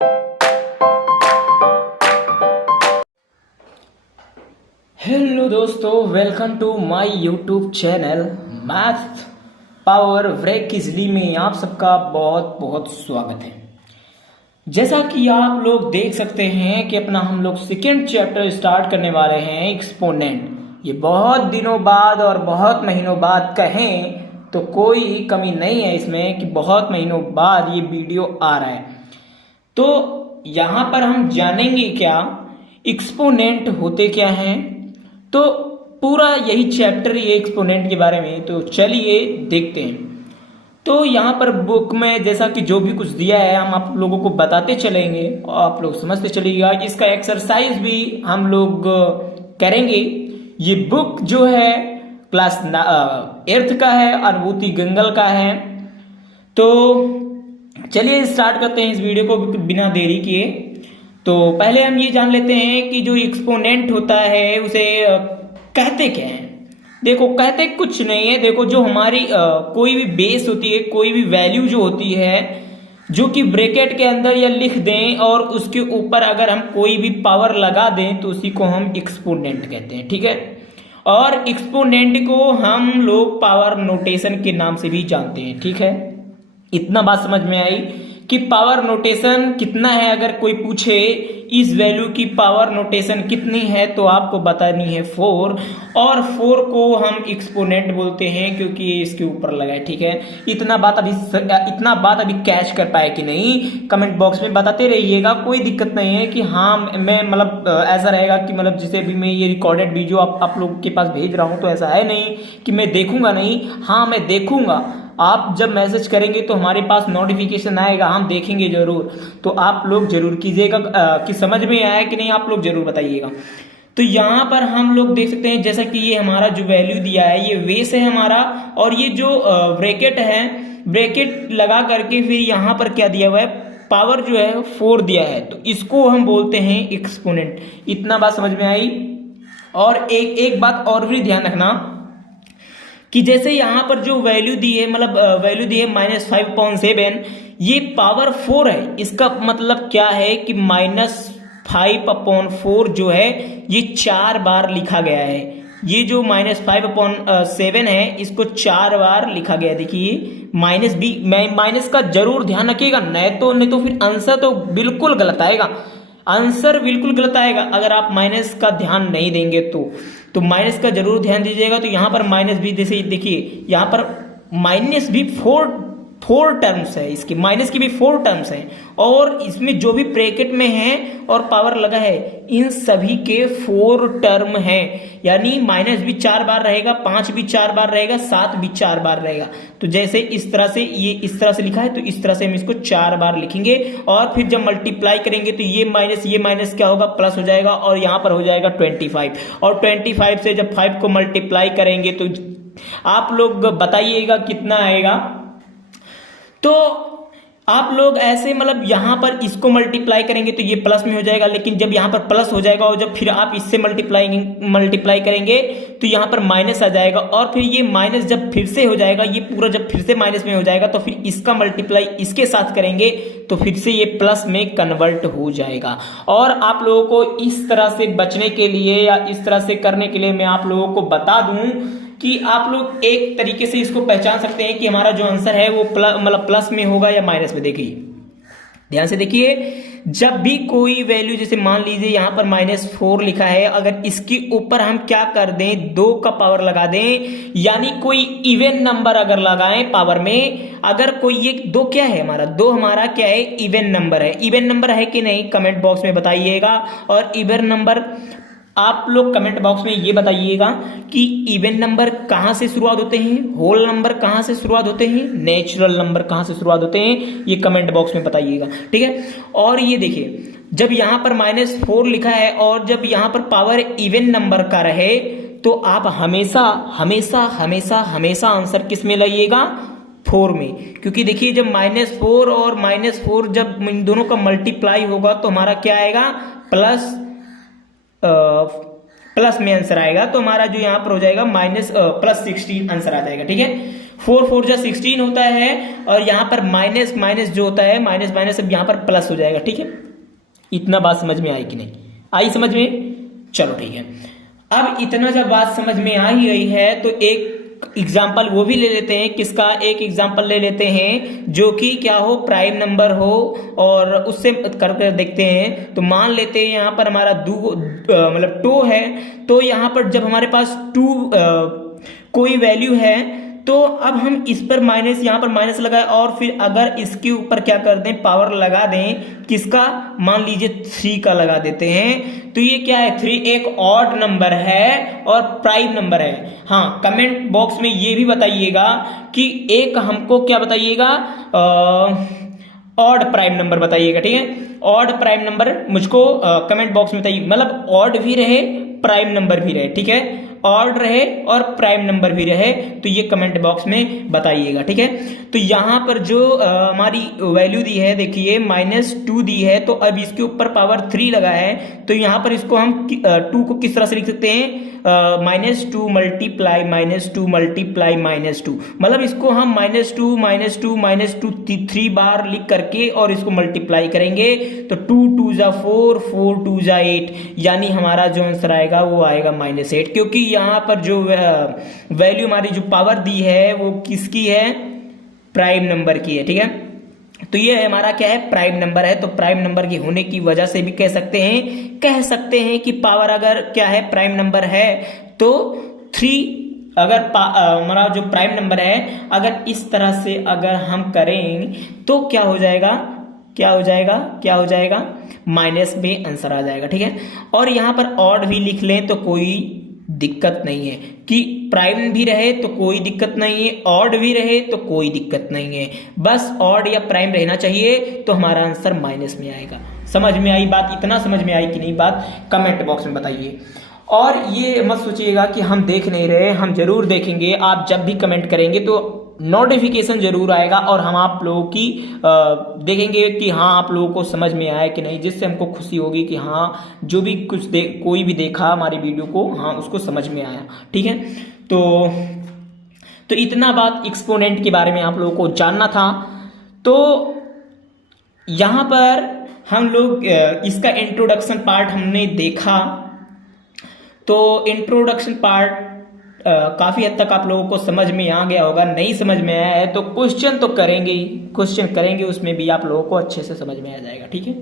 Hello दोस्तों, welcome to my YouTube channel math power break easily में आप सबका बहुत बहुत स्वागत है। जैसा कि आप लोग देख सकते हैं कि अपना हम लोग सेकेंड चैप्टर स्टार्ट करने वाले हैं, एक्सपोनेंट। ये बहुत दिनों बाद और बहुत महीनों बाद कहें तो कोई कमी नहीं है इसमें कि बहुत महीनों बाद ये वीडियो आ रहा है। तो यहाँ पर हम जानेंगे क्या एक्सपोनेंट होते क्या हैं, तो पूरा यही चैप्टर ये एक्सपोनेंट के बारे में। तो चलिए देखते हैं। तो यहाँ पर बुक में जैसा कि जो भी कुछ दिया है हम आप लोगों को बताते चलेंगे और आप लोग समझते चलिएगा। इसका एक्सरसाइज भी हम लोग करेंगे। ये बुक जो है क्लास 8th का है, अनुभूति गंगल का है। तो चलिए स्टार्ट करते हैं इस वीडियो को बिना देरी किए। तो पहले हम ये जान लेते हैं कि जो एक्सपोनेंट होता है उसे कहते क्या हैं। देखो, कहते कुछ नहीं है। देखो, जो हमारी कोई भी बेस होती है, कोई भी वैल्यू जो होती है, जो कि ब्रैकेट के अंदर या लिख दें और उसके ऊपर अगर हम कोई भी पावर लगा दें तो उसी को हम एक्सपोनेंट कहते हैं। ठीक है। और एक्सपोनेंट को हम लोग पावर नोटेशन के नाम से भी जानते हैं। ठीक है, इतना बात समझ में आई कि पावर नोटेशन कितना है। अगर कोई पूछे इस वैल्यू की पावर नोटेशन कितनी है तो आपको बतानी है 4, और 4 को हम एक्सपोनेंट बोलते हैं क्योंकि ये इसके ऊपर लगा है। ठीक है, इतना बात अभी कैच कर पाए कि नहीं, कमेंट बॉक्स में बताते रहिएगा। कोई दिक्कत नहीं है कि हाँ मैं मतलब ऐसा रहेगा कि मतलब जिसे भी मैं ये रिकॉर्डेड वीडियो आप लोगों के पास भेज रहा हूँ तो ऐसा है नहीं कि मैं देखूंगा नहीं। हाँ, मैं देखूंगा। आप जब मैसेज करेंगे तो हमारे पास नोटिफिकेशन आएगा, हम देखेंगे जरूर। तो आप लोग जरूर कीजिएगा कि समझ में आया कि नहीं, आप लोग जरूर बताइएगा। तो यहाँ पर हम लोग देख सकते हैं जैसा कि ये हमारा जो वैल्यू दिया है ये बेस है हमारा, और ये जो ब्रैकेट है, ब्रैकेट लगा करके फिर यहाँ पर क्या दिया हुआ है, पावर जो है 4 दिया है, तो इसको हम बोलते हैं एक्सपोनेंट। इतना बात समझ में आई। और एक बात और भी ध्यान रखना कि जैसे यहाँ पर जो वैल्यू दी है, मतलब वैल्यू दी है -5/7, ये पावर 4 है। इसका मतलब क्या है कि -5/4 जो है ये 4 बार लिखा गया है। ये जो -5/7 है इसको 4 बार लिखा गया है। देखिए माइनस का जरूर ध्यान रखिएगा, नहीं तो फिर आंसर तो बिल्कुल गलत आएगा। आंसर बिल्कुल गलत आएगा अगर आप माइनस का ध्यान नहीं देंगे तो माइनस का जरूर ध्यान दीजिएगा। तो यहाँ पर माइनस भी, जैसे देखिए यहाँ पर माइनस भी 4 टर्म्स है, इसके माइनस की भी 4 टर्म्स हैं, और इसमें जो भी ब्रैकेट में है और पावर लगा है इन सभी के 4 टर्म हैं। यानी माइनस भी 4 बार रहेगा, 5 भी 4 बार रहेगा, 7 भी 4 बार रहेगा। तो जैसे इस तरह से ये इस तरह से लिखा है तो इस तरह से हम इसको 4 बार लिखेंगे, और फिर जब मल्टीप्लाई करेंगे तो ये माइनस क्या होगा, प्लस हो जाएगा, और यहाँ पर हो जाएगा 25। और 25 से जब 5 को मल्टीप्लाई करेंगे तो आप लोग बताइएगा कितना आएगा। तो आप लोग ऐसे मतलब यहाँ पर इसको मल्टीप्लाई करेंगे तो ये प्लस में हो जाएगा, लेकिन जब यहाँ पर प्लस हो जाएगा और जब फिर आप इससे मल्टीप्लाई करेंगे तो यहाँ पर माइनस आ जाएगा, और फिर ये माइनस जब फिर से हो जाएगा, ये पूरा जब फिर से माइनस में हो जाएगा तो फिर इसका मल्टीप्लाई इसके साथ करेंगे तो फिर से ये प्लस में कन्वर्ट हो जाएगा। और आप लोगों को इस तरह से बचने के लिए या इस तरह से करने के लिए मैं आप लोगों को बता दूं कि आप लोग एक तरीके से इसको पहचान सकते हैं कि हमारा जो आंसर है वो प्लस में होगा या माइनस में। देखिए ध्यान से देखिए, जब भी कोई वैल्यू, जैसे मान लीजिए यहाँ पर -4 लिखा है, अगर इसके ऊपर हम क्या कर दें, 2 का पावर लगा दें, यानी कोई इवन नंबर अगर लगाएं पावर में, अगर कोई ये 2 क्या है हमारा, 2 हमारा क्या है, इवन नंबर है। इवन नंबर है कि नहीं कमेंट बॉक्स में बताइएगा। और इवन नंबर आप लोग कमेंट बॉक्स में ये बताइएगा कि इवन नंबर कहाँ से शुरुआत होते हैं, होल नंबर कहाँ से शुरुआत होते हैं, नेचुरल नंबर कहाँ से शुरुआत होते हैं, ये कमेंट बॉक्स में बताइएगा। ठीक है। और ये देखिए, जब यहाँ पर -4 लिखा है और जब यहाँ पर पावर इवन नंबर का रहे तो आप हमेशा हमेशा हमेशा हमेशा आंसर किस में लाइएगा, 4 में। क्योंकि देखिए जब -4 और -4 जब इन दोनों का मल्टीप्लाई होगा तो हमारा क्या आएगा, प्लस में आंसर आएगा। तो हमारा जो यहाँ पर हो जाएगा +16 आंसर आ जाएगा। ठीक है। 4 4 जा 16 होता है, और यहाँ पर माइनस माइनस जो होता है माइनस माइनस अब यहाँ पर प्लस हो जाएगा। ठीक है, इतना बात समझ में आई कि नहीं आई समझ में? चलो ठीक है, अब इतना जब बात समझ में आ ही गई है तो एक एग्जाम्पल वो भी ले लेते हैं। किसका? एक एग्जाम्पल ले लेते हैं जो कि क्या हो, प्राइम नंबर हो, और उससे करके देखते हैं। तो मान लेते हैं यहाँ पर हमारा मतलब 2 है, तो यहाँ पर जब हमारे पास 2 कोई वैल्यू है तो अब हम इस पर माइनस, यहाँ पर माइनस लगाए, और फिर अगर इसके ऊपर क्या कर दें, पावर लगा दें, किसका? मान लीजिए 3 का लगा देते हैं। तो ये क्या है? 3 एक ऑड नंबर है और प्राइम नंबर है। हाँ, कमेंट बॉक्स में ये भी बताइएगा कि एक हमको क्या बताइएगा, ऑड प्राइम नंबर बताइएगा। ठीक है, ऑड प्राइम नंबर मुझको कमेंट बॉक्स में बताइए, मतलब ऑड भी रहे प्राइम नंबर भी रहे। ठीक है, ऑड रहे और प्राइम नंबर भी रहे, तो ये कमेंट बॉक्स में बताइएगा। ठीक है, तो यहाँ पर जो हमारी वैल्यू दी है, देखिए -2 दी है, तो अब इसके ऊपर पावर 3 लगा है, तो यहाँ पर इसको हम 2 को किस तरह से लिख सकते हैं, -2 मल्टीप्लाई -2 मल्टीप्लाई -2, मतलब इसको हम -2 -2 -2 3 बार लिख करके और इसको मल्टीप्लाई करेंगे, तो 2 2 जा 4 4 2 जा 8, यानी हमारा जो आंसर आएगा वो आएगा -8, क्योंकि यहाँ पर जो वैल्यू हमारी जो पावर दी है वो किसकी है, प्राइम नंबर की है। ठीक है, तो ये हमारा क्या है, प्राइम नंबर है। तो प्राइम नंबर की होने की वजह से भी कह सकते हैं कि पावर अगर क्या है, प्राइम नंबर है, तो 3 अगर हमारा जो प्राइम नंबर है अगर इस तरह से अगर हम करें तो क्या हो जाएगा, क्या हो जाएगा, माइनस में आंसर आ जाएगा। ठीक है, और यहाँ पर ऑड भी लिख लें तो कोई दिक्कत नहीं है, कि प्राइम भी रहे तो कोई दिक्कत नहीं है, ऑड भी रहे तो कोई दिक्कत नहीं है, बस ऑड या प्राइम रहना चाहिए, तो हमारा आंसर माइनस में आएगा। समझ में आई बात? इतना समझ में आई कि नहीं बात, कमेंट बॉक्स में बताइए। और ये मत सोचिएगा कि हम देख नहीं रहे, हम जरूर देखेंगे। आप जब भी कमेंट करेंगे तो नोटिफिकेशन जरूर आएगा, और हम आप लोगों की देखेंगे कि हाँ आप लोगों को समझ में आया कि नहीं, जिससे हमको खुशी होगी कि हाँ जो भी कोई भी देखा हमारी वीडियो को, हाँ उसको समझ में आया। ठीक है, तो इतना बात एक्सपोनेंट के बारे में आप लोगों को जानना था। तो यहाँ पर हम लोग इसका इंट्रोडक्शन पार्ट हमने देखा, तो इंट्रोडक्शन पार्ट काफी हद तक आप लोगों को समझ में आ गया होगा। नहीं समझ में आया है तो क्वेश्चन तो करेंगे ही, क्वेश्चन करेंगे, उसमें भी आप लोगों को अच्छे से समझ में आ जाएगा। ठीक है,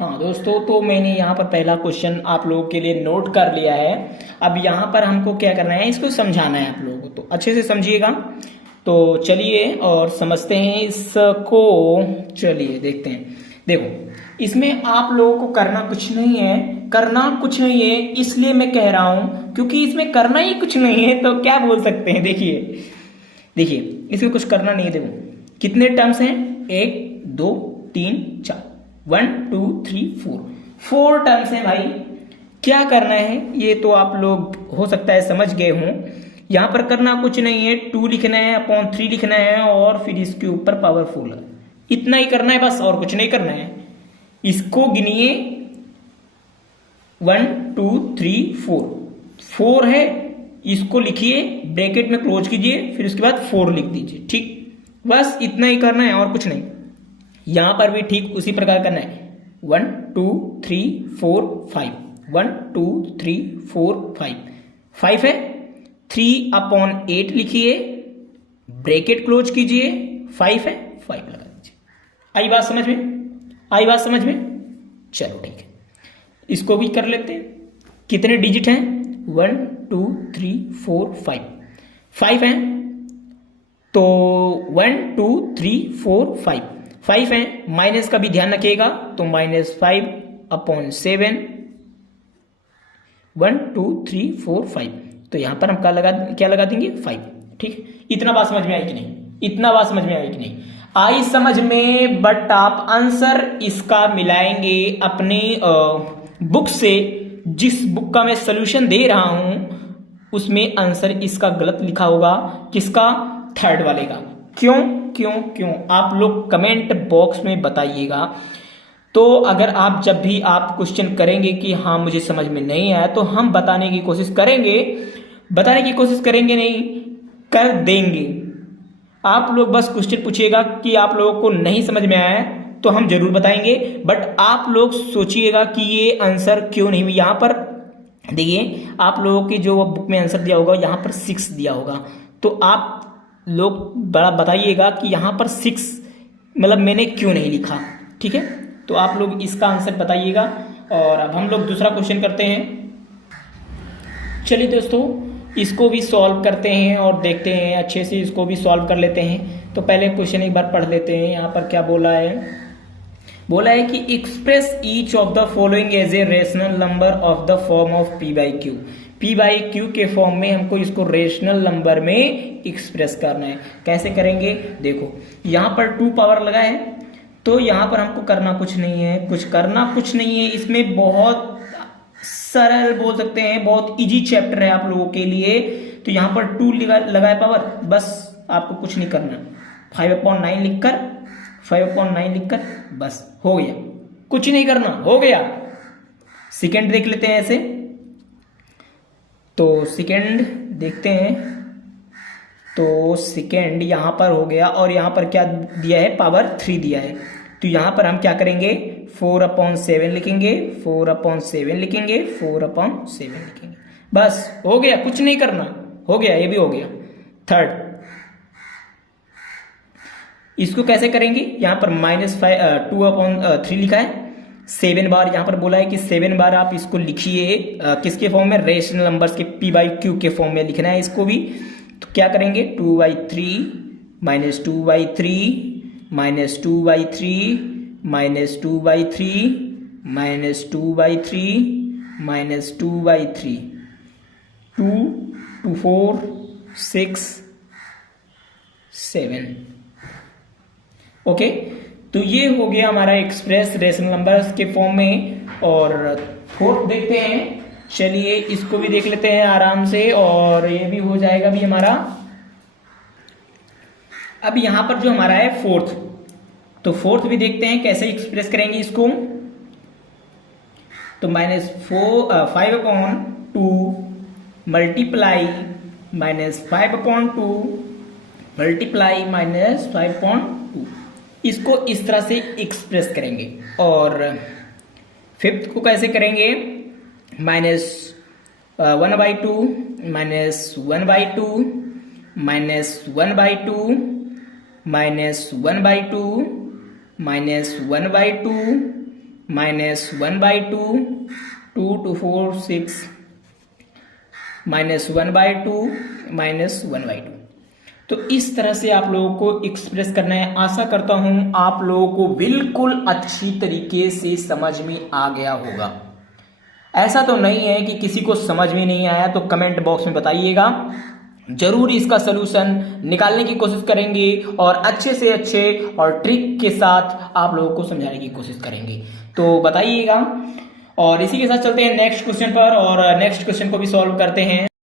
हाँ दोस्तों, तो मैंने यहाँ पर पहला क्वेश्चन आप लोगों के लिए नोट कर लिया है। अब यहाँ पर हमको क्या करना है, इसको समझाना है आप लोगों को, तो अच्छे से समझिएगा। तो चलिए और समझते हैं इसको, चलिए देखते हैं। देखो, इसमें आप लोगों को करना कुछ नहीं है, इसलिए मैं कह रहा हूं क्योंकि इसमें करना ही कुछ नहीं है, तो क्या बोल सकते हैं। देखिए इसमें कुछ करना नहीं है। देखो कितने टर्म्स हैं, 1 2 3 4, 1 2 3 4 टर्म्स हैं भाई। क्या करना है ये तो आप लोग हो सकता है समझ गए हों। यहां पर करना कुछ नहीं है, 2 लिखना है अपॉन 3 लिखना है, और फिर इसके ऊपर पावरफुल, इतना ही करना है बस, और कुछ नहीं करना है। इसको गिनिए, 1 2 3 4 है, इसको लिखिए, ब्रैकेट में क्लोज कीजिए, फिर उसके बाद 4 लिख दीजिए। ठीक, बस इतना ही करना है और कुछ नहीं। यहां पर भी ठीक उसी प्रकार करना है, 1 2 3 4 5, 1 2 3 4 5 है, 3/8 लिखिए, ब्रैकेट क्लोज कीजिए, 5 है, 5 लगा दीजिए। आई बात समझ में? चलो ठीक है, इसको भी कर लेते हैं। कितने डिजिट हैं, 1 2 3 4 5 हैं, तो 1 2 3 4 5 हैं। माइनस का भी ध्यान रखिएगा, तो -5/7, 1 2 3 4 5, तो यहां पर हम क्या लगा देंगे, 5। ठीक, इतना बात समझ में आई कि नहीं? आई समझ में, बट आप आंसर इसका मिलाएंगे अपने बुक से। जिस बुक का मैं सॉल्यूशन दे रहा हूं उसमें आंसर इसका गलत लिखा होगा, किसका, 3rd वाले का। क्यों आप लोग कमेंट बॉक्स में बताइएगा। तो अगर आप जब भी आप क्वेश्चन करेंगे कि हाँ मुझे समझ में नहीं आया, तो हम बताने की कोशिश करेंगे, बताने की कोशिश करेंगे नहीं, कर देंगे। आप लोग बस क्वेश्चन पूछिएगा कि आप लोगों को नहीं समझ में आया है तो हम जरूर बताएंगे, बट आप लोग सोचिएगा कि ये आंसर क्यों नहीं। यहाँ पर देखिए, आप लोगों की जो बुक में आंसर दिया होगा यहाँ पर 6 दिया होगा, तो आप लोग बड़ा बताइएगा कि यहाँ पर 6 मतलब मैंने क्यों नहीं लिखा। ठीक है, तो आप लोग इसका आंसर बताइएगा। और अब हम लोग दूसरा क्वेश्चन करते हैं। चलिए दोस्तों, इसको भी सॉल्व करते हैं और देखते हैं, अच्छे से इसको भी सॉल्व कर लेते हैं। तो पहले क्वेश्चन एक बार पढ़ लेते हैं। यहाँ पर क्या बोला है, बोला है कि express each of the following as a rational number of the form of P by Q. P by Q के फॉर्म में हमको इसको रेशनल नंबर में एक्सप्रेस करना है। कैसे करेंगे, देखो यहाँ पर 2 पावर लगा है, तो यहाँ पर हमको करना कुछ नहीं है, कुछ नहीं है। इसमें बहुत सरल बोल सकते हैं, बहुत इजी चैप्टर है आप लोगों के लिए। तो यहाँ पर 2 लगा है पावर, बस आपको कुछ नहीं करना, 5/9 लिखकर बस हो गया, कुछ नहीं करना, हो गया। सेकेंड देख लेते हैं ऐसे, तो सेकेंड देखते हैं। तो सेकेंड यहाँ पर हो गया, और यहाँ पर क्या दिया है, पावर 3 दिया है। तो यहाँ पर हम क्या करेंगे, 4/7 लिखेंगे, 4/7 लिखेंगे, 4/7 लिखेंगे, बस हो गया, कुछ नहीं करना, हो गया, ये भी हो गया। थर्ड, इसको कैसे करेंगे, यहाँ पर -2/3 लिखा है, 7 बार यहाँ पर बोला है कि 7 बार आप इसको लिखिए, किसके फॉर्म में, रेशनल नंबर्स के पी बाई क्यू के फॉर्म में लिखना है इसको भी। तो क्या करेंगे, 2/3 -2/3 -2/3 -2/3 -2/3 -2/3 2 2 4 6 7। ओके, तो ये हो गया हमारा एक्सप्रेस रेशनल नंबर्स के फॉर्म में। और फोर्थ देखते हैं, चलिए इसको भी देख लेते हैं आराम से, और ये भी हो जाएगा भी हमारा। अब यहां पर जो हमारा है फोर्थ, तो फोर्थ भी देखते हैं कैसे एक्सप्रेस करेंगे इसको। तो -5/2 मल्टीप्लाई -5/2 मल्टीप्लाई -5/2, इसको इस तरह से एक्सप्रेस करेंगे। और फिफ्थ को कैसे करेंगे, -1/2 -1/2 -1/2 -1/2 -1/2 -1/2 2 2 4 6 -1/2 -1/2। तो इस तरह से आप लोगों को एक्सप्रेस करना है। आशा करता हूं आप लोगों को बिल्कुल अच्छी तरीके से समझ में आ गया होगा। ऐसा तो नहीं है कि किसी को समझ में नहीं आया, तो कमेंट बॉक्स में बताइएगा, जरूर इसका सलूशन निकालने की कोशिश करेंगे और अच्छे से अच्छे और ट्रिक के साथ आप लोगों को समझाने की कोशिश करेंगे। तो बताइएगा, और इसी के साथ चलते हैं नेक्स्ट क्वेश्चन पर, और नेक्स्ट क्वेश्चन को भी सॉल्व करते हैं।